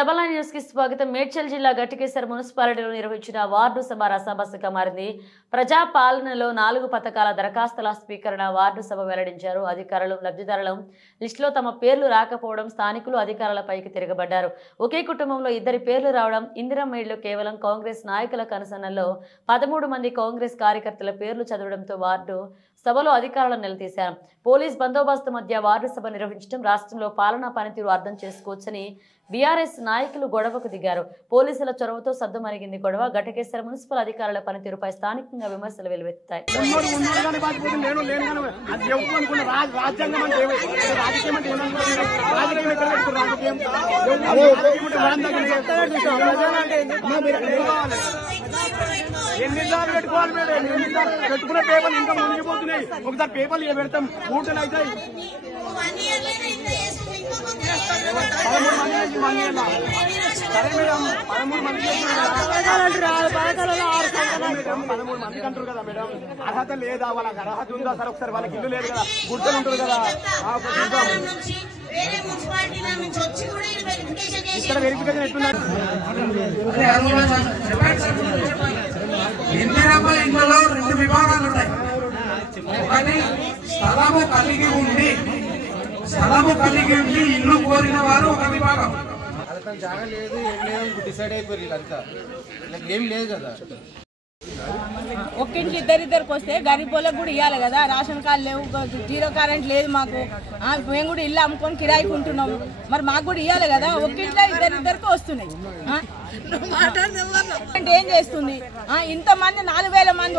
Double news కి స్వాగతం. మేడ్చల్ జిల్లా గట్టికేసర్ మున్సిపాలిటీలో నిర్వహించిన వార్డు సభ రసాబస్సుగా మారింది. ప్రజా పాలనలో 4 పథకాల దరఖాస్తుల స్వీకరణ వార్డు సభ వెల్లడించారు. అధికారులు లబ్ధిదారుల లిస్టులో తమ పేర్లు రాకపోవడం స్థానికులు అధికారులపైకి తిరగబడ్డారు. ఒకే కుటుంబంలో 2 పేర్లు రావడం, ఇందిరమ్మ ఇళ్లు కేవలం కాంగ్రెస్ నాయకుల కనుసన్నల్లో 13 మంది కాంగ్రెస్ కార్యకర్తల పేర్లు చదవడంతో వార్డు సభలో అధికారులను నిలదీశారు. పోలీస్ బందోబస్తు మధ్య వార్డు సభ నిర్వహించడం రాష్ట్రంలో పాలనా పనితీరు అర్థం చేసుకోవచ్చని బీఆర్ఎస్ నాయకులు గొడవకు దిగారు. పోలీసుల చొరవతో సద్దుమణిగింది గొడవ. గట్టికేసర్ మున్సిపల్ అధికారుల పనితీరుపై స్థానికంగా విమర్శలు వెల్లువెత్తాయి. ఎన్నిసార్లు పెట్టుకోవాలి మేడం? ఎన్నిసార్లు పెట్టుకున్న పేపర్లు ఇంకా మునిగిపోతున్నాయి. ఒకసారి పేపర్లు ఇక పెడతాం, కూటలు అవుతాయి. 13 మంది సరే మేడం, 13 మంది 13 మందికి అంటారు కదా మేడం. అర్హత లేదా? వాళ్ళకి అర్హత ఉందా సార్? ఒకసారి వాళ్ళకి ఇల్లు లేదు కదా, గుర్తులు ఉంటారు కదా. ఇక్కడ వెరిఫికేషన్ ఎట్టున్నారు? ఇందిరమ్మ ఇళ్లలో 2 విభాగాలు ఉంటాయి. ఒకటి స్థలము కలిగి ఉండి ఇల్లు కోరిన వారు ఒక విభాగం. జాగా లేదు, ఏం లేదు, డిసైడ్ అయిపోయారు వీళ్ళంతా. ఏం లేదు కదా. ఒక్కింటి ఇద్దరికి వస్తే గరీబ్ వాళ్ళకి కూడా ఇవ్వాలి కదా. రేషన్ కార్డు లేవు, 0 కరెంట్ లేదు మాకు. మేము కూడా ఇల్లు అమ్ముకొని కిరాయికి ఉంటున్నాము. మరి మాకు కూడా ఇవ్వాలి కదా. ఒక్కింట్లో ఇద్దరికి వస్తున్నాయి. అంటే ఏం చేస్తుంది? ఇంతమంది 4000 మంది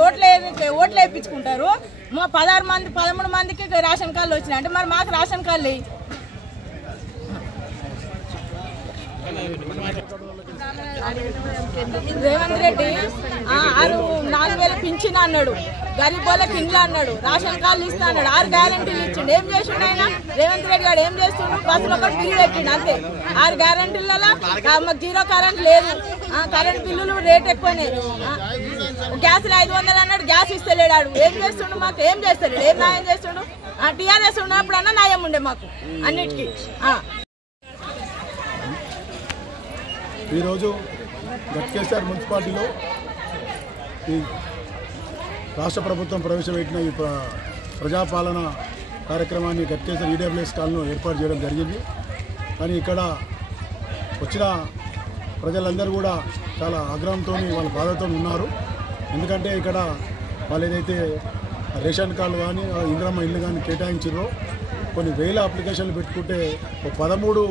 ఓట్లు వేయించుకుంటారు. మా 13 మందికి రేషన్ కార్డులు వచ్చినాయి అంటే మరి మాకు రేషన్ కార్డు లేవు. రేవంత్ రెడ్డి 4,000 పింఛన్ అన్నాడు, గరీబ్ వాళ్ళకి ఇండ్లు అన్నాడు, రేషన్ కార్డులు ఇస్తా అన్నాడు, 6 గ్యారెంటీలు ఇచ్చిండు. ఏం చేసిండు ఆయన? రేవంత్ రెడ్డి గారు ఏం చేస్తుండు? బస్సులో ఒకటి బిల్లు పెట్టిండు అంతే. 6 గ్యారెంటీలలో మాకు 0 కరెంట్ లేదు, కరెంట్ బిల్లులు రేట్ ఎక్కువనే. గ్యాస్లు 500 అన్నాడు, గ్యాస్ ఇస్తలేడాడు. ఏం చేస్తుండు? మాకు ఏం చేస్తలేడు. ఏం న్యాయం చేస్తుండు? టీఆర్ఎస్ ఉన్నప్పుడన్నా న్యాయం ఉండే మాకు అన్నిటికీ. ఈరోజు గట్కేసర్ మున్సిపాలిటీలో ఈ రాష్ట్ర ప్రభుత్వం ప్రవేశపెట్టిన ఈ ప్రజాపాలన కార్యక్రమాన్ని గట్కేసర్ ఈడబ్ల్యూఎస్ కాలనీలో ఏర్పాటు చేయడం జరిగింది. కానీ ఇక్కడ వచ్చిన ప్రజలందరూ కూడా చాలా ఆగ్రహంతో, వాళ్ళ బాధతో ఉన్నారు. ఎందుకంటే ఇక్కడ వాళ్ళు ఏదైతే రేషన్ కార్డులు కానీ ఇందిరమ్మ ఇల్లు కానీ కేటాయించారో కొన్ని వేల అప్లికేషన్లు పెట్టుకుంటే 13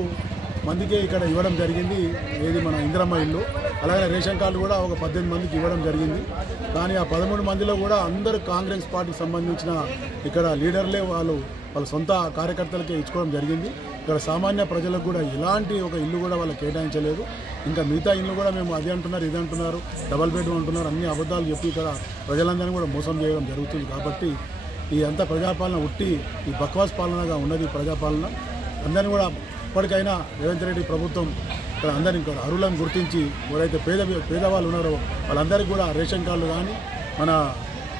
మందికే ఇక్కడ ఇవ్వడం జరిగింది. ఏది మన ఇందిరమ్మ ఇల్లు. అలాగే రేషన్ కార్డు కూడా ఒక 18 మందికి ఇవ్వడం జరిగింది. కానీ ఆ 13 మందిలో కూడా అందరూ కాంగ్రెస్ పార్టీకి సంబంధించిన ఇక్కడ లీడర్లే వాళ్ళ సొంత కార్యకర్తలకే ఇచ్చుకోవడం జరిగింది. ఇక్కడ సామాన్య ప్రజలకు కూడా ఎలాంటి ఒక ఇల్లు కూడా వాళ్ళు కేటాయించలేదు. ఇంకా మిగతా ఇల్లు కూడా మేము అది అంటున్నారు, ఇది అంటున్నారు, డబల్ బెడ్రూమ్ అంటున్నారు, అన్ని అబద్ధాలు చెప్పి ఇక్కడ ప్రజలందరినీ కూడా మోసం చేయడం జరుగుతుంది. కాబట్టి ఈ అంతా ప్రజాపాలన ఉట్టి ఈ బక్వాస్ పాలనగా ఉన్నది. ప్రజాపాలన అందరినీ కూడా ఇప్పటికైనా రేవంత్ రెడ్డి ప్రభుత్వం ఇక్కడ అందరినీ కూడా అర్హులను గుర్తించి ఎవరైతే పేదవాళ్ళు ఉన్నారో వాళ్ళందరికీ కూడా రేషన్ కార్డులు కానీ మన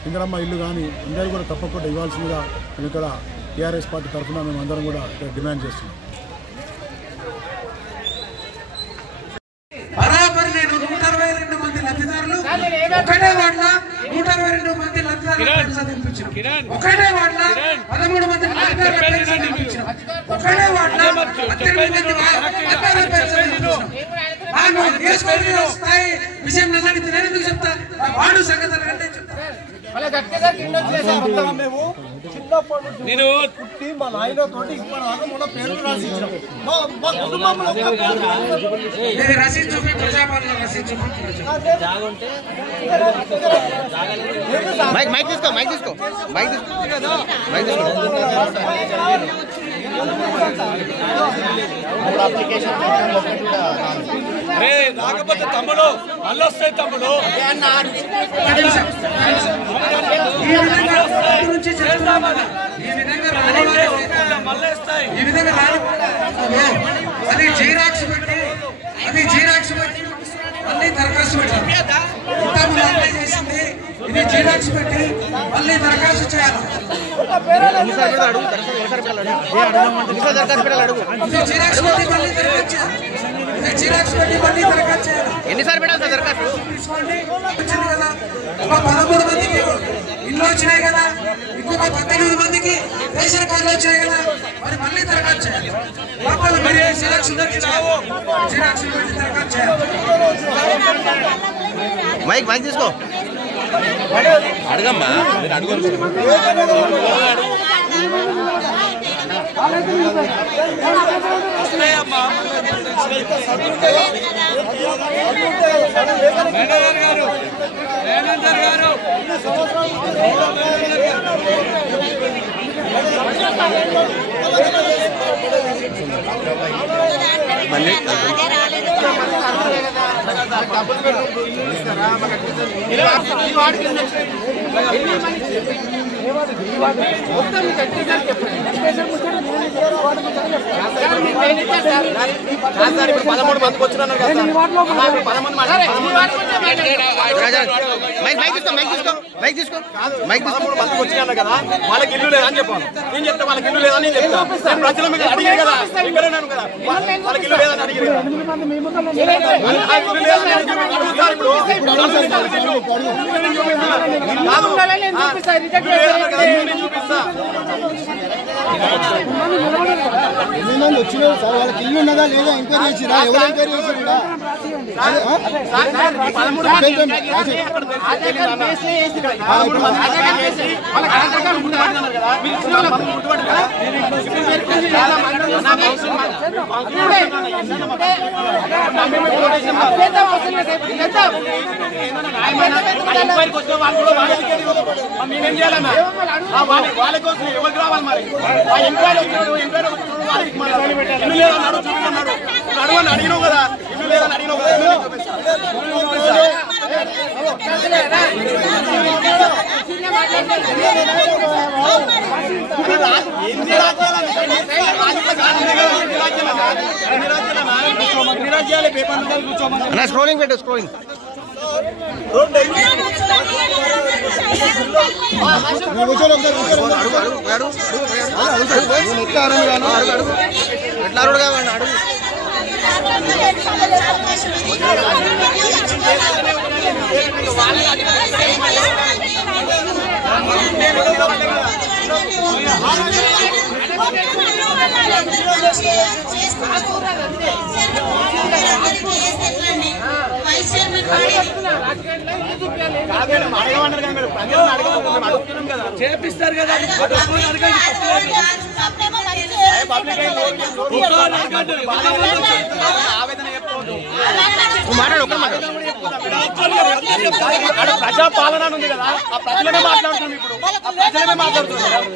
ఇందిరమ్మ ఇల్లు కానీ అందరికీ కూడా తప్పకుండా ఇవ్వాల్సిందిగా మేము ఇక్కడ టీఆర్ఎస్ పార్టీ తరఫున మేము అందరం కూడా డిమాండ్ చేస్తున్నాం. బరాబర్ నేను 162 మంది లబ్ధిదారులు ఒకటే వార్డుల 162 మంది లబ్ధిదారులు చదివించాం. ఒకటే వార్డుల 13 మంది లబ్ధిదారులు చదివించాం. ఒకటే వార్డుల 18 మంది స్థాయి విషయం నేను ఎందుకు చెప్తా? వార్డు సంగతి అంటే చెప్తా. నేను పుట్టి మా నాయనతోటి మన పేర్లు రాసించాం. రసీదు చూపి ప్రజాపాలన రసీదు చూపి రాకపోతే తమ్ముడు మళ్ళీ వస్తాయి. తమ్ముడు ఈ విధంగా అది జీరాక్స్ పెట్టి మళ్ళీ దరఖాస్తు పెట్టాలి. ఇంతకుముందు అప్లై చేసింది ఇది జీరాక్స్ పెట్టి మళ్ళీ దరఖాస్తు చేయాలి. జీరాక్స్ పెట్టి మళ్ళీ దరఖాస్తు జిరాక్స్ పెట్టి మళ్ళీ దరఖాస్తు చేయాలి. ఎన్నిసార్లు పెట్టాలి సార్ దరఖాస్తు? తీసుకోండి. వచ్చింది కదా, ఒక 13 మందికి ఇల్లు వచ్చినాయి కదా, ఇంకొక 18 మందికి రేషన్ కార్డులు వచ్చాయి కదా, మరి మళ్ళీ దరఖాస్తు చేయాలి. లోపల మరి జిరాక్స్ జిరాక్స్ పెట్టి దరఖాస్తు చేయాలి. మైక్ తీసుకో, అడగమ్మా, మీరు అడుగు. కదా వాళ్ళకి ఇల్లు లేదని చెప్పాను. నేను చెప్తా వాళ్ళకి ఇల్లు లేదని నేను చెప్తా. నేను ప్రజల మీద అడిగాను కదా, ఇక్కడ ఉన్నాను కదా, వాళ్ళకి ఇల్లు లేదని అడిగారు కదా. వచ్చినారు సార్, వాళ్ళకి ఇల్లు ఉన్నదా లేదా ఎంక్వైరీ చేసిరా? ఎవరు ఎంక్వైరీ చేసిరా? మేమేం చేయాలన్నా వాళ్ళ కోసం ఎవరికి రావాలి? మరి ఆ ఎంక్వైరీ వచ్చినాడు, ఎంక్వైరీ ఇల్లు లేదని అడుగుతున్నాడు. అడగని అడిగినావు కదా, ఇల్లు లేదని అడిగినావు కదా, స్క్రోలింగ్ పెట్టు, స్క్రోలింగ్. ఎట్లా అడుగు కావండి, అడుగు. చేపిస్తారు కదా, ప్రజాపాలన ఉంది కదా, ఆ ప్రజలమే మాట్లాడుతున్నాం. ఇప్పుడు ఆ ప్రజలమే మాట్లాడుతున్నారు.